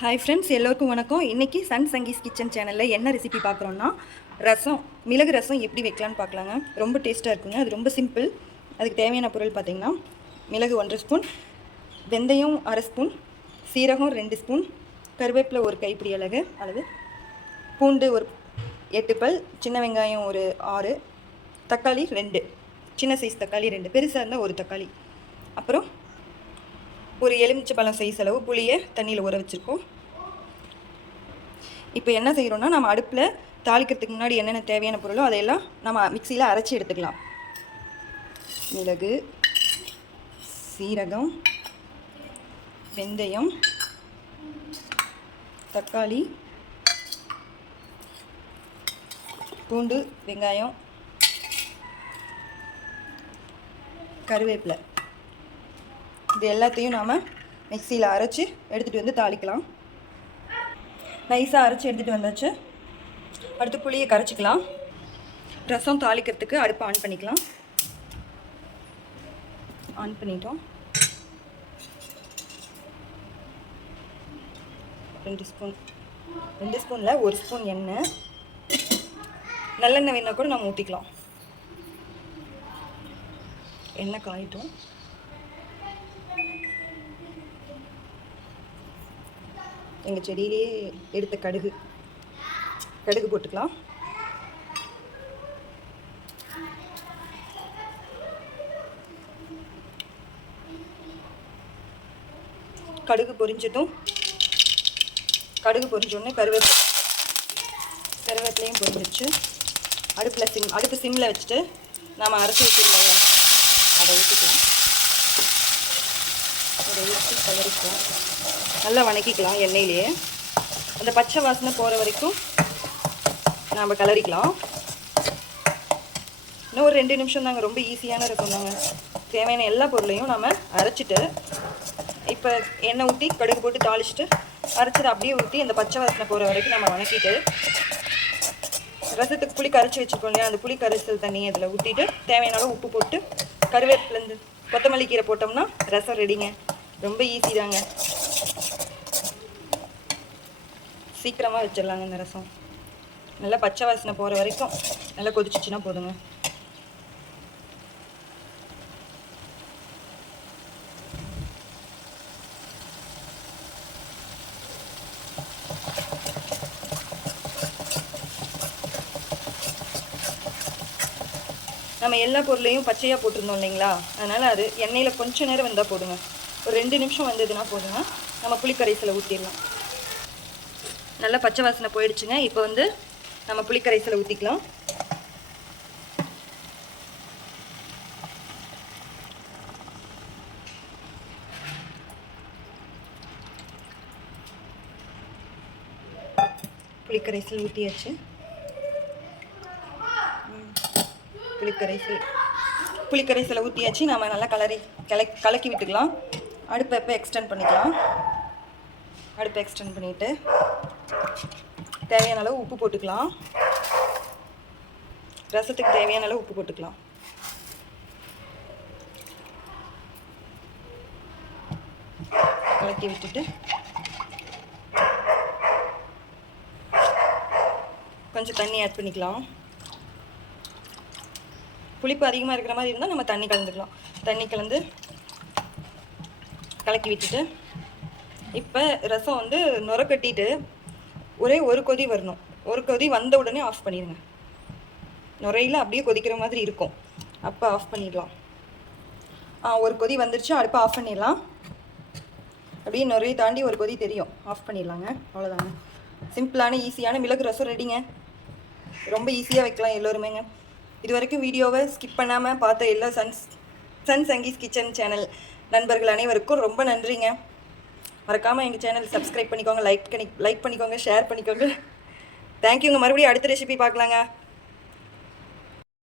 Hi friends, எல்லோருக்கும் வணக்கம். இன்றைக்கி சன் சங்கீஸ் கிச்சன் சேனலில் என்ன ரெசிபி பார்க்குறோன்னா, மிளகு ரசம் எப்படி வைக்கலான்னு பார்க்கலாங்க. ரொம்ப டேஸ்ட்டாக இருக்குங்க. அது ரொம்ப சிம்பிள். அதுக்கு தேவையான பொருள் பார்த்திங்கன்னா, மிளகு 1.5 ஸ்பூன், வெந்தயம் 1/2 ஸ்பூன், சீரகம் 2 ஸ்பூன், கருவேப்பிலை ஒரு கைப்பிடி அளவு, பூண்டு ஒரு 8 பல், சின்ன வெங்காயம் ஒரு 6, தக்காளி 2, சின்ன சைஸ் தக்காளி 2, பெருசாக இருந்தால் ஒரு தக்காளி, அப்புறம் ஒரு எலுமிச்சை பழம் சைஸ் அளவு புளியை தண்ணியில் ஊற வச்சுருக்கோம். இப்போ என்ன செய்கிறோன்னா, நம்ம அடுப்பில் தாளிக்கிறதுக்கு முன்னாடி என்னென்ன தேவையான பொருளோ அதையெல்லாம் நம்ம மிக்சியில் அரைச்சி எடுத்துக்கலாம். மிளகு, சீரகம், வெந்தயம், தக்காளி, பூண்டு, வெங்காயம், கருவேப்பிலை, இது எல்லாத்தையும் நாம் மிக்சியில் அரைச்சி எடுத்துகிட்டு வந்து தாளிக்கலாம். நைஸாக அரைச்சி எடுத்துகிட்டு வந்தாச்சு. அடுத்து புளியை கரைச்சிக்கலாம். ரசம் தாளிக்கிறதுக்கு அடுப்பை ஆன் பண்ணிக்கலாம். ஆன் பண்ணிட்டோம். 2 ஸ்பூனில் 1 ஸ்பூன் எண்ணெய், நல்லெண்ணெய் வேணால் கூட நம்ம ஊற்றிக்கலாம். எண்ணெய் காயிட்டோம். எங்கள் செடியிலே எடுத்த கடுகு போட்டுக்கலாம். கடுகு பொரிஞ்சோடனே கருவேப்பிலையும் பொரிஞ்சிச்சு. அடுப்பு சிம்மில் வச்சுட்டு நாம் அரைச்சி வச்சுருந்தோம், அதை ஊற்றிக்கலாம். அதை ஊற்றி கலரிக்கலாம். நல்லா வணக்கிக்கலாம். எண்ணெயிலேயே அந்த பச்சை வாசனை போகிற வரைக்கும் நாம் கலரிக்கலாம். இன்னும் ஒரு 2 நிமிஷம் தாங்க. ரொம்ப ஈஸியான ரசம் தாங்க. தேவையான எல்லா பொருளையும் நம்ம அரைச்சிட்டு, இப்போ எண்ணெய் ஊற்றி கடுகு போட்டு தாளிச்சிட்டு அரைச்சிட்டு அப்படியே ஊற்றி அந்த பச்சை வாசனை போகிற வரைக்கும் நம்ம வணக்கிட்டு, ரசத்துக்கு புளி கரைச்சி வச்சுருக்கோம் இல்லையா, அந்த புளி கரைச்சல் தண்ணி அதில் ஊற்றிட்டு தேவையான அளவு உப்பு போட்டு கருவேப்பிலேருந்து கொத்தமல்லி கீரை போட்டோம்னா ரசம் ரெடிங்க. ரொம்ப ஈஸி தாங்க. சீக்கிரமாக வச்சிடலாங்க. இந்த ரசம் நல்லா பச்சை வாசனை போகிற வரைக்கும் நல்லா கொதிச்சிச்சுன்னா போதுங்க. நம்ம எல்லா பொருளையும் பச்சையாக போட்டிருந்தோம் இல்லைங்களா, அதனால் அது எண்ணெயில் கொஞ்சம் நேரம் வந்தால் போதுங்க. ஒரு 2 நிமிஷம் வந்ததுன்னா போதுங்க. நம்ம புளிக்கரைசலை ஊற்றிடலாம். நல்லா பச்சை வாசனை போயிடுச்சுங்க. இப்போ வந்து நம்ம புளிக்கரைசலை ஊற்றிக்கலாம். புளிக்கரைசல் ஊற்றியாச்சு. புளிக்கரைசலை ஊற்றியாச்சு. நம்ம நல்லா கலக்கி விட்டுக்கலாம். அடுப்பை எக்ஸ்டெண்ட் பண்ணிக்கலாம். அடுப்பை எக்ஸ்டெண்ட் பண்ணிவிட்டு தேவையான அளவு உப்பு போட்டுக்கலாம். ரசத்துக்கு தேவையான அளவு உப்பு போட்டுக்கலாம். கலக்கி விட்டுட்டு கொஞ்சம் தண்ணி ஆட் பண்ணிக்கலாம். புளிப்பு அதிகமாக இருக்கிற மாதிரி இருந்தால் நம்ம தண்ணி கலந்துக்கலாம். தண்ணி கலந்து கலக்கி விட்டுட்டு, இப்போ ரசம் வந்து நுர கட்டிட்டு ஒரு கொதி வரணும். ஒரு கொதி வந்த உடனே ஆஃப் பண்ணிடுங்க. நுரையில் அப்படியே கொதிக்கிற மாதிரி இருக்கும், அப்போ ஆஃப் பண்ணிடலாம். ஒரு கொதி வந்துருச்சு, அடுப்பை ஆஃப் பண்ணிடலாம். அப்படியே நுரையை தாண்டி ஒரு கொதி தெரியும், ஆஃப் பண்ணிடலாங்க. அவ்வளோதாங்க. சிம்பிளான ஈஸியான மிளகு ரசம் ரெடிங்க. ரொம்ப ஈஸியாக வைக்கலாம் எல்லோருமேங்க. இது வரைக்கும் வீடியோவை ஸ்கிப் பண்ணாமல் பார்த்த எல்லா சன் சங்கீஸ் கிச்சன் சேனல் நண்பர்கள் அனைவருக்கும் ரொம்ப நன்றிங்க. மறக்காமல் எங்கள் சேனல் சப்ஸ்கிரைப் பண்ணிக்கோங்க, லைக் பண்ணிக்கோங்க, ஷேர் பண்ணிக்கோங்க. தேங்க்யூங்க. மறுபடியும் அடுத்த ரெசிபி பார்க்கலாங்க.